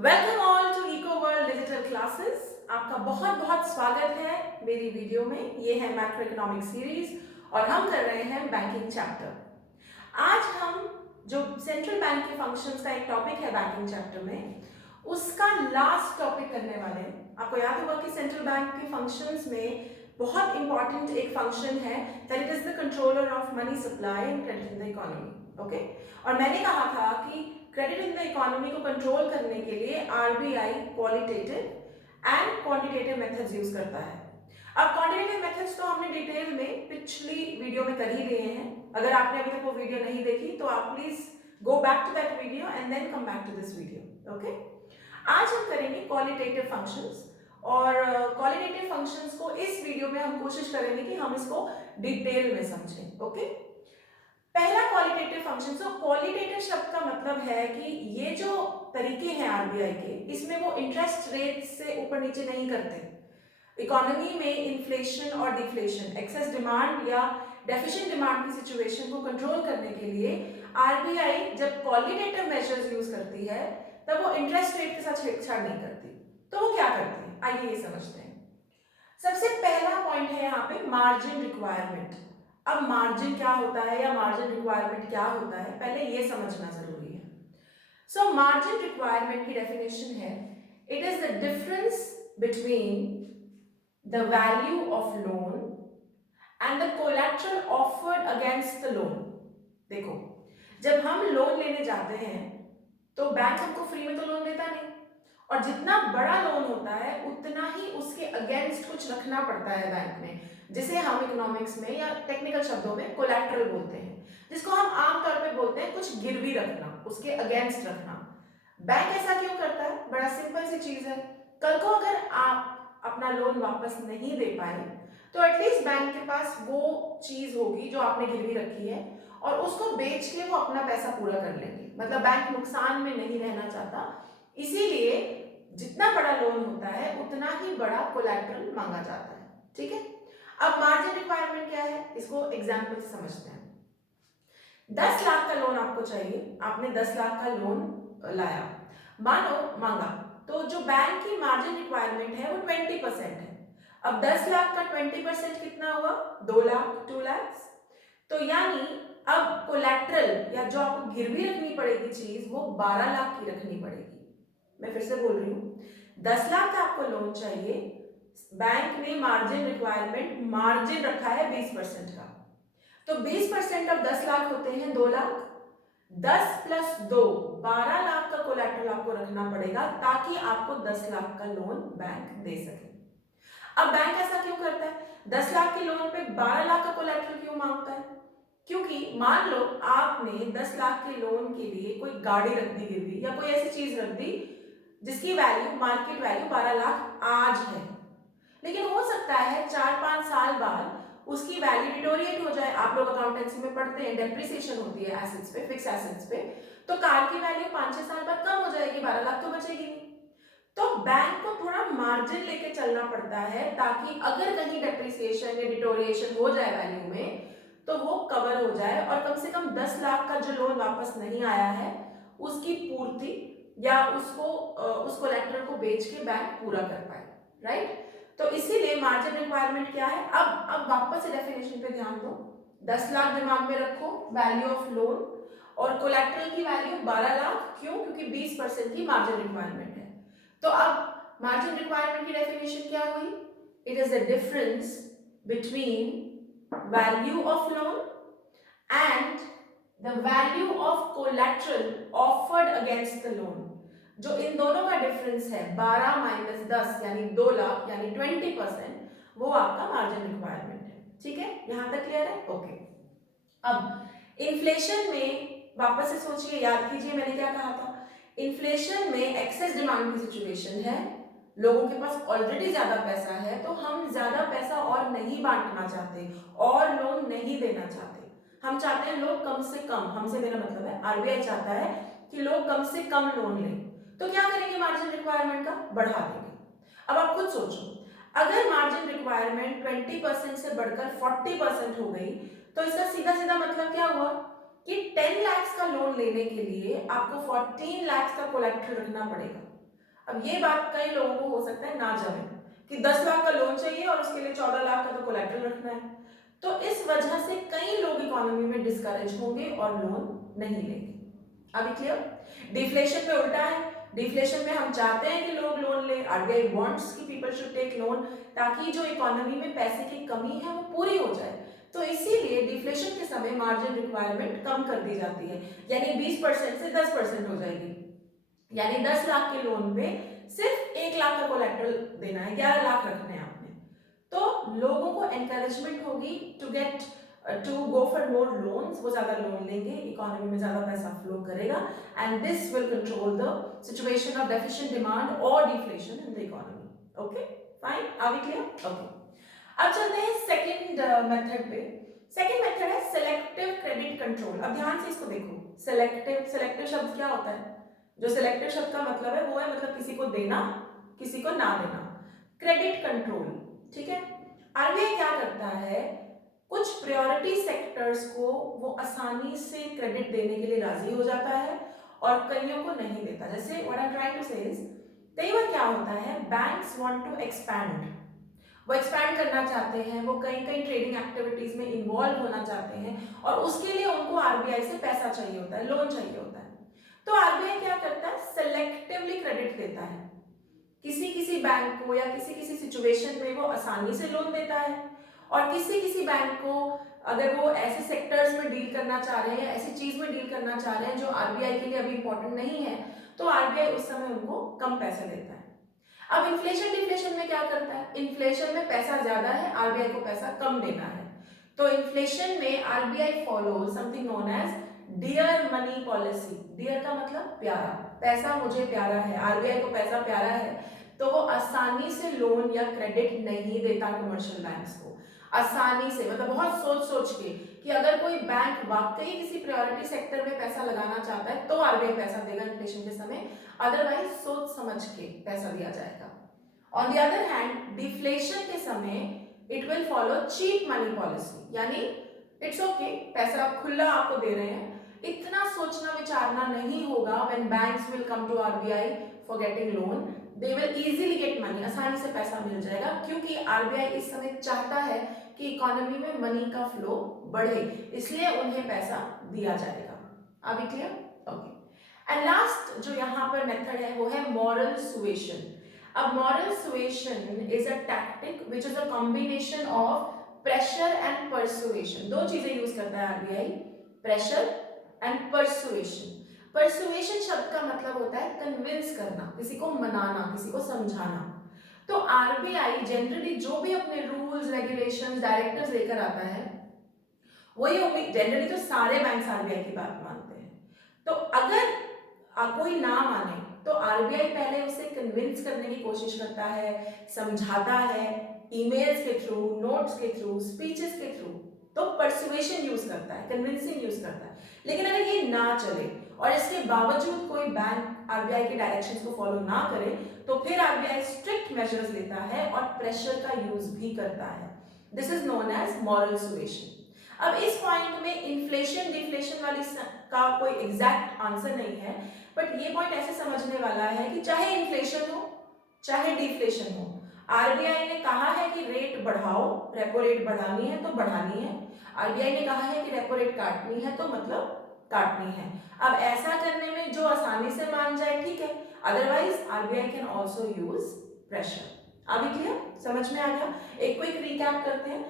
Welcome all to Eco World Digital Classes. आपका बहुत बहुत स्वागत है मेरी वीडियो में। ये है मैक्रो इकोनॉमिक सीरीज और हम कर रहे हैं बैंकिंग चैप्टर। आज हम जो सेंट्रल बैंक के फंक्शंस का एक टॉपिक है बैंकिंग चैप्टर में, उसका लास्ट टॉपिक करने वाले हैं। आपको याद होगा कि सेंट्रल बैंक के फंक्शंस में बहुत इंपॉर्टेंट एक फंक्शन है that it is the controller of money supply and credit in the economy. Okay, और मैंने कहा था कि क्रेडिट इन द इकोनॉमी को कंट्रोल करने के लिए RBI qualitative and quantitative methods use करता है। अब क्वांटिटेटिव मेथड्स तो हमने डिटेल में पिछली वीडियो में कर ही लिए हैं। अगर आपने अभी तक वो वीडियो नहीं देखी तो आप please go back to that video and then come back to this video. Okay, आज हम करेंगे क्वालिटेटिव फंक्शंस और क्वालिटेटिव फंक्शंस को इस वीडियो में हम कोशिश करेंगे कि हम इसको डिटेल में समझें। ओके, पहला क्वालिटेटिव फंक्शन। सो क्वालिटेटिव शब्द का मतलब है कि ये जो तरीके हैं आरबीआई के, इसमें वो इंटरेस्ट रेट से ऊपर नीचे नहीं करते। इकोनॉमी में इन्फ्लेशन और डिफ्लेशन, एक्सेस डिमांड या डेफिशिएंट डिमांड की सिचुएशन को कंट्रोल करने के लिए आरबीआई जब क्वालिटेटिव मेजर्स यूज करती है तब वो इंटरेस्ट रेट के साथ छेड़छाड़ नहीं करती। तो वो क्या करती है, आइए ये समझते हैं। सबसे पहला पॉइंट है यहाँ पे मार्जिन रिक्वायरमेंट। अब मार्जिन क्या होता है या मार्जिन रिक्वायरमेंट क्या होता है, पहले ये समझना जरूरी है। सो मार्जिन रिक्वायरमेंट की डेफिनेशन है, it is the difference between the value of loan and the collateral offered against the loan. देखो, जब हम लोन लेने जाते हैं तो बैंक हमको फ्री में तो लोन देता नहीं, और जितना बड़ा लोन होता है उतना ही उसके अगेंस्ट कुछ रखना पड़ता है बैंक में, जिसे हम इकोनॉमिक्स में या टेक्निकल शब्दों में कोलैटरल बोलते हैं, जिसको हम आमतौर पे बोलते हैं कुछ गिरवी रखना, उसके अगेंस्ट रखना। बैंक ऐसा क्यों करता है? बड़ा सिंपल सी चीज है। कल को अगर आप अपना लोन वापस नहीं दे पाए तो एटलीस्ट बैंक के पास वो चीज होगी जो आपने गिरवी रखी है, और उसको बेच के वो अपना पैसा पूरा कर लेंगे। मतलब बैंक नुकसान में नहीं रहना चाहता, इसीलिए जितना बड़ा लोन होता है उतना ही बड़ा कोलैटरल मांगा जाता है। ठीक है, अब मार्जिन रिक्वायरमेंट क्या है, इसको एग्जांपल से समझते हैं। 10 लाख का लोन आपको चाहिए, आपने 10 लाख का लोन लाया, मानो मांगा, तो जो बैंक की मार्जिन रिक्वायरमेंट है वो 20% है। अब 10 लाख का 20% कितना हुआ? 2 लाख, 2 lakhs। तो यानी अब कोलैटरल या जो आपको गिरवी रखनी पड़ेगी चीज, वो 12 लाख की रखनी पड़ेगी। मैं फिर से बोल रही हूँ, 10 लाख का आपको लोन चाहिए, बैंक ने मार्जिन रिक्वायरमेंट मार्जिन रखा है 20% का, तो 20% ऑफ 10 लाख होते हैं 2 लाख। 10 प्लस 2 12 लाख का कोलैटरल आपको रखना पड़ेगा ताकि आपको 10 लाख का लोन बैंक दे सके। अब बैंक ऐसा क्यों करता है? 10 लाख के लोन पे 12 लाख का कोलैटरल क्यों मांगता है? क्योंकि मान लो आपने 10 लाख के लोन के लिए कोई गाड़ी रख दी गिरवी या कोई ऐसी चीज रख दी जिसकी वैल्यू, मार्केट वैल्यू 12 लाख आज है, लेकिन हो सकता है 4-5 साल बाद उसकी वैल्यू डिटोरिएट हो जाए। आप लोग अकाउंटेंसी में पढ़ते हैं, डेप्रिसिएशन होती है एसेट्स पे, फिक्स एसेट्स पे, तो कार की वैल्यू 5-6 साल बाद कम हो जाएगी, 12 लाख तो बचेगी नहीं। तो बैंक को थोड़ा मार्जिन लेके चलना पड़ता है ताकि अगर कहीं डेप्रिसिएशन या डिटोरिएशन हो जाए वैल्यू में तो वो कवर हो जाए, और कम से कम 10 लाख का जो लोन वापस नहीं आया है उसकी पूर्ति या उसको उस कोलैटरल को बेच के बैंक पूरा कर पाए। राइट, तो इसीलिए मार्जिन रिक्वायरमेंट क्या है। अब वापस से डेफिनेशन पे ध्यान दो। 10 लाख दिमाग में रखो वैल्यू ऑफ लोन, और कोलैटरल की वैल्यू 12 लाख। क्यों? क्योंकि 20% की मार्जिन रिक्वायरमेंट है। तो अब मार्जिन रिक्वायरमेंट की डेफिनेशन क्या हुई? It is the difference between value of loan and the value of collateral offered against the loan. जो इन दोनों का डिफरेंस है 12 माइनस 10 यानी 2 लाख यानी 20%, वो आपका मार्जिन रिक्वायरमेंट है। ठीक है, यहां तक क्लियर है? ओके, अब इन्फ्लेशन में वापस से सोचिए, याद कीजिए मैंने क्या कहा था। इन्फ्लेशन में एक्सेस डिमांड की सिचुएशन है, लोगों के पास ऑलरेडी ज्यादा पैसा है, तो हम ज्यादा पैसा और नहीं बांटना चाहते और लोन नहीं देना चाहते। हम चाहते हैं लोग कम से कम, हमसे मेरा मतलब है आरबीआई चाहता है कि लोग कम से कम लोन लें, तो क्या करेंगे? मार्जिन रिक्वायरमेंट का बढ़ा देंगे। अब आप खुद सोचो, अगर मार्जिन रिक्वायरमेंट 20% से बढ़कर 40% हो गई तो इसका सीधा सीधा मतलब क्या हुआ कि 10 लाख का लोन लेने के लिए आपको 14 लाख का कोलैटरल रखना पड़ेगा। अब ये बात कई लोगों को हो सकता है ना जमे कि 10 लाख का लोन चाहिए और उसके लिए 14 लाख का तो कोलेटरल रखना है। तो इस वजह से कई लोग इकोनॉमी में डिस्करेज होंगे और लोन नहीं लेंगे। अभी क्लियर? डिफ्लेशन में उल्टा है। डिफ्लेशन में हम चाहते हैं कि लोग लोन ले, आरबीआई वांट्स कि पीपल शुड टेक लोन ताकि जो इकोनॉमी में पैसे की कमी है वो पूरी हो जाए। तो इसीलिए डिफ्लेशन के समय मार्जिन रिक्वायरमेंट कम कर दी जाती है, यानी 20% से 10% हो जाएगी। यानी 10 लाख के लोन पे सिर्फ 1 लाख का कोलेटरल देना है, 11 लाख रखने हैं आपने। तो लोगों को एनकरेजमेंट होगी to go for more loans, वो ज्यादा लोन लेंगे, इकोनॉमी में ज्यादा पैसा फ्लो करेगा and this will control the situation of deficient demand और deflation in the economy. Okay fine, are we clear? Okay, अब चलते हैं सेकंड मेथड पे। सेकंड मेथड है सिलेक्टिव क्रेडिट कंट्रोल। अब ध्यान से इसको देखो, सिलेक्टिव शब्द क्या होता है? जो सिलेक्टिव शब्द का मतलब है वो है मतलब किसी को देना, किसी को ना देना। क्रेडिट कंट्रोल, ठीक है। आरबीआई क्या करता है, कुछ प्रायोरिटी सेक्टर्स को वो आसानी से क्रेडिट देने के लिए राजी हो जाता है और कईयों को नहीं देता। जैसे what I am trying to say is, कई बार क्या होता है, बैंक्स वांट टू एक्सपैंड, वो एक्सपैंड करना चाहते हैं, वो कई कई ट्रेडिंग एक्टिविटीज में इन्वॉल्व होना चाहते हैं और उसके लिए उनको आरबीआई से पैसा चाहिए होता है, लोन चाहिए होता है। तो आरबीआई क्या करता है, सेलेक्टिवली क्रेडिट देता है। किसी किसी बैंक को या किसी किसी सिचुएशन में वो आसानी से लोन देता है और किसी किसी बैंक को अगर वो ऐसे सेक्टर्स में डील करना चाह रहे हैं, ऐसी चीज में डील करना चाह रहे हैं जो आरबीआई के लिए अभी इंपॉर्टेंट नहीं है, तो आरबीआई उस समय उनको कम पैसे देता है। अब इन्फ्लेशन डिफ्लेशन में क्या करता है, इन्फ्लेशन में पैसा ज्यादा है, आरबीआई को पैसा कम देना है। तो इन्फ्लेशन में RBI follow something known as dear money policy. Dear का मतलब प्यारा, पैसा मुझे प्यारा है, आरबीआई को पैसा प्यारा है, तो वो आसानी से लोन या क्रेडिट नहीं देता कमर्शियल बैंक्स को। आसानी से मतलब बहुत सोच सोच के कि अगर कोई बैंक वाकई किसी प्रायोरिटी सेक्टर में पैसा लगाना चाहता है तो आरबीआई पैसा देगा इन्फ्लेशन के समय, अदरवाइज सोच समझ के पैसा दिया जाएगा। On the other hand deflation के समय it will follow cheap money policy, यानी इट्स ओके, पैसा खुला आपको दे रहे हैं, इतना सोचना विचारना नहीं होगा। When banks will come to RBI for getting loan, they will easily get money, आसानी से पैसा मिल जाएगा, क्योंकि आरबीआई इस समय चाहता है कि इकोनॉमी में मनी का फ्लो बढ़े, इसलिए उन्हें पैसा दिया जाएगा। अभी क्लियर? ओके। एंड लास्ट जो यहाँ पर मेथड है वो है मॉरल सुएशन। अब moral suasion is a tactic which is a combination of pressure and persuasion. दो चीजें यूज करता है RBI, pressure and persuasion. Persuasion शब्द का मतलब होता है कन्विंस करना, किसी को मनाना, किसी को समझाना। तो आरबीआई जनरली जो भी अपने रूल्स रेगुलेशंस डायरेक्टिव्स लेकर आता है वही जनरली तो सारे बैंक आरबीआई की बात मानते हैं। तो अगर कोई ना माने तो आरबीआई पहले उसे कन्विंस करने की कोशिश करता है, समझाता है, ईमेल्स के थ्रू, नोट्स के थ्रू, स्पीचेस के थ्रू, तो परसुएशन यूज करता है, कन्विंसिंग यूज करता है। लेकिन अगर ये ना चले और इसके बावजूद कोई बैंक आरबीआई के डायरेक्शंस को फॉलो ना करे तो फिर आरबीआई स्ट्रिक्ट मेजर्स लेता है और प्रेशर का यूज भी करता है। This is known as moral suasion. अब इस पॉइंट में इन्फ्लेशन डिफ्लेशन वाली का कोई एग्जैक्ट आंसर नहीं है, बट ये पॉइंट ऐसे समझने वाला है कि चाहे इन्फ्लेशन हो चाहे डिफ्लेशन हो, आरबीआई ने कहा है कि रेट बढ़ाओ, रेपो रेट बढ़ानी है तो बढ़ानी है, आरबीआई ने कहा है कि रेपो रेट काटनी है तो मतलब काटनी है। अब ऐसा करने में जो आसानी से मान जाए ठीक है, otherwise RBI can also use pressure. अभी क्लियर, समझ में आ गया? एक क्विक रिकैप करते हैं।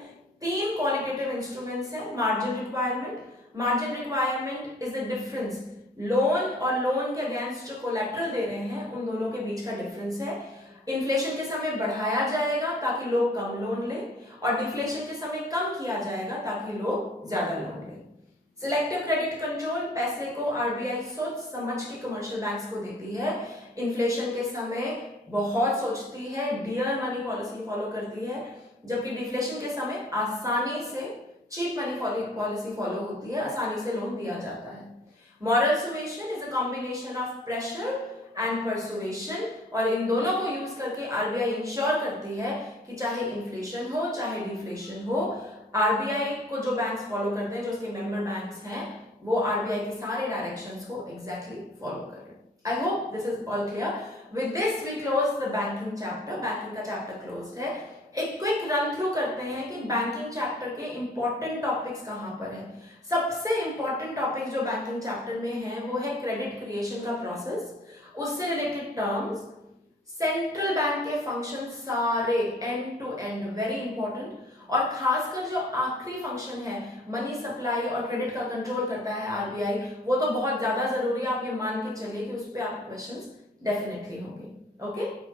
तीन क्वालिटेटिव इंस्ट्रूमेंट्स हैं। Margin requirement, margin requirement is the difference, loan और लोन के अगेंस्ट जो कोलैटरल दे रहे हैं उन दोनों के बीच का डिफरेंस है। इन्फ्लेशन के समय बढ़ाया जाएगा ताकि लोग कम लोन लें और डिफ्लेशन के समय कम किया जाएगा ताकि लोग ज्यादा लोन लें। सिलेक्टिव क्रेडिट कंट्रोल, पैसे को आरबीआई सोच समझ के कमर्शियल बैंक्स को देती है, इन्फ्लेशन के समय बहुत सोचती है, डियर मनी पॉलिसी फॉलो करती है, जबकि डिफ्लेशन के समय आसानी से चीप मनी पॉलिसी फॉलो होती है, आसानी से लोन दिया जाता है। Moral suasion is a combination of pressure and persuasion, और इन दोनों को यूज करके आरबीआई इंश्योर करती है कि चाहे इन्फ्लेशन हो चाहे डिफ्लेशन हो, आरबीआई को जो बैंक्स फॉलो करते हैं, जो उसके मेंबर बैंक्स हैं, वो आरबीआई के सारे डायरेक्शंस को एग्जैक्टली फॉलो करें। I hope this is all clear. With this we close the banking chapter. Banking का chapter closed है. एक क्विक रन थ्रू करते हैं कि बैंकिंग चैप्टर के इंपॉर्टेंट टॉपिक्स कहाँ पर है. सबसे इंपॉर्टेंट टॉपिक जो बैंकिंग चैप्टर में है वो है क्रेडिट क्रिएशन का प्रोसेस, उससे रिलेटेड टर्म्स, सेंट्रल बैंक के फंक्शन सारे end to end very important, और खासकर जो आखिरी फंक्शन है मनी सप्लाई और क्रेडिट का कंट्रोल करता है आरबीआई, वो तो बहुत ज्यादा जरूरी है. आप ये मान के चलिए कि उस पर आप क्वेश्चंस डेफिनेटली होंगे. ओके.